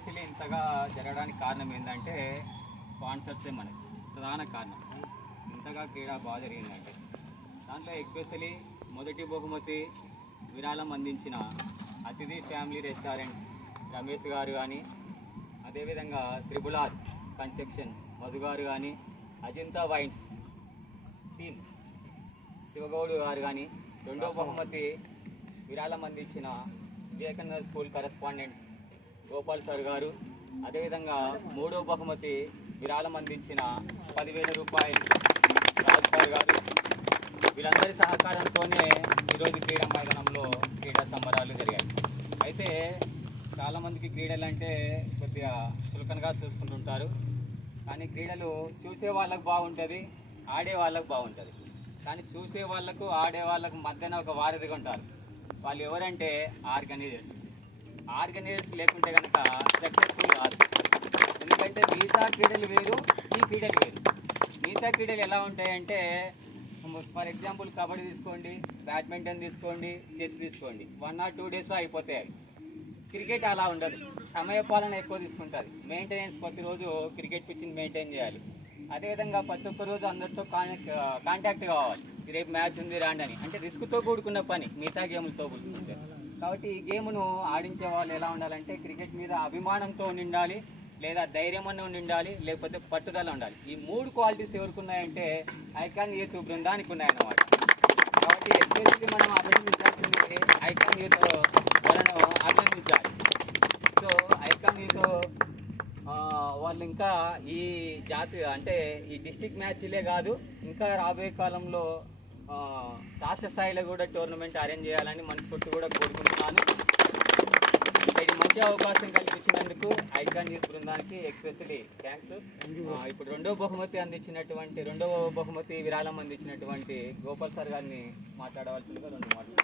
Especially ఇంతగా జరగడానికి కారణం ఏంటంటే స్పాన్సర్సే మనకి ప్రధాన కారణం. ఇంతగా క్రీడ బాగా జరిగిందంటే దాంట్లో ఎక్స్పెషల్లీ మొదటి బహుమతి విరాళం అందించిన అతిథి ఫ్యామిలీ రెస్టారెంట్ రమేష్ గారు కానీ, అదేవిధంగా త్రిబుల్ ఆర్ కన్స్ట్రక్షన్ మధు గారు కానీ, అజంతా వైన్స్ టీమ్ శివగౌడ్ గారు కానీ, రెండో బహుమతి విరాళం అందించిన Vivekananda school correspondent Gopal sir గారు, అదేవిధంగా మూడో బహుమతి విరాళం అందించిన 10,000 రూపాయలు రాజు సార్ గారు. వీళ్ళందరి సహకారంతోనే ఈరోజు క్రీడా మైదానంలో క్రీడా సంబరాలు జరిగాయి. అయితే చాలామందికి క్రీడలు అంటే కొద్దిగా చులకనగా చూసుకుంటుంటారు, కానీ క్రీడలు చూసే వాళ్ళకు బాగుంటుంది, ఆడే వాళ్ళకు బాగుంటుంది. కానీ చూసే వాళ్ళకు ఆడే వాళ్ళకు మధ్యన ఒక వారధిగా ఉంటారు. వాళ్ళు ఎవరంటే ఆర్గనైజర్స్ లేకుంటే కనుక సక్సెస్ఫుల్ కాదు. ఎందుకంటే మిగతా క్రీడలు వేరు, ఈ క్రీడలు వేరు. మిగతా క్రీడలు ఎలా ఉంటాయంటే ఫర్ ఎగ్జాంపుల్ కబడ్డీ తీసుకోండి, బ్యాడ్మింటన్ తీసుకోండి, చెస్ తీసుకోండి, 1 or 2 డేస్లో అయిపోతాయి. క్రికెట్ అలా ఉండదు, సమయపాలన ఎక్కువ తీసుకుంటుంది. మెయింటెనెన్స్ ప్రతిరోజు క్రికెట్ పిచ్ని మెయింటైన్ చేయాలి. అదేవిధంగా ప్రతి ఒక్క రోజు అందరితో కాంటాక్ట్ కావాలి. రేపు మ్యాచ్ ఉంది రాండి అని, అంటే రిస్క్తో కూడుకున్న పని మిగతా గేములతో కూడుకుంటే. కాబట్టి ఈ గేమ్ను ఆడించే వాళ్ళు ఎలా ఉండాలంటే క్రికెట్ మీద అభిమానంతో ఉండాలి, లేదా ధైర్యం అన్న ఉండాలి, లేకపోతే పట్టుదల ఉండాలి. ఈ 3 క్వాలిటీస్ ఎవరికి ఉన్నాయంటే ఐకాన్ యూత్ బృందానికి ఉన్నాయన్నమాట. కాబట్టి ఎస్పెషల్లీ మనం అభినందించాల్సింది ఐకాన్ యూత్ వాళ్ళను అభినందించాలి. సో ఐకాన్ యూత్ వాళ్ళు ఇంకా ఈ జాతీయ అంటే ఈ డిస్ట్రిక్ట్ మ్యాచ్లే కాదు, ఇంకా రాబోయే కాలంలో రాష్ట్ర స్థాయిలో కూడా టోర్నమెంట్ అరేంజ్ చేయాలని మనస్ఫూర్తి కూడా కోరుకుంటున్నాను. ఇది మంచి అవకాశం కల్పించినందుకు ఐకాన్ యూత్ బృందానికి ఎక్స్పెషల్లీ థ్యాంక్స్. ఇప్పుడు రెండవ బహుమతి విరాళం అందించినటువంటి గోపాల్ సార్ గారిని మాట్లాడవలసిందిగా 2 మాటలు.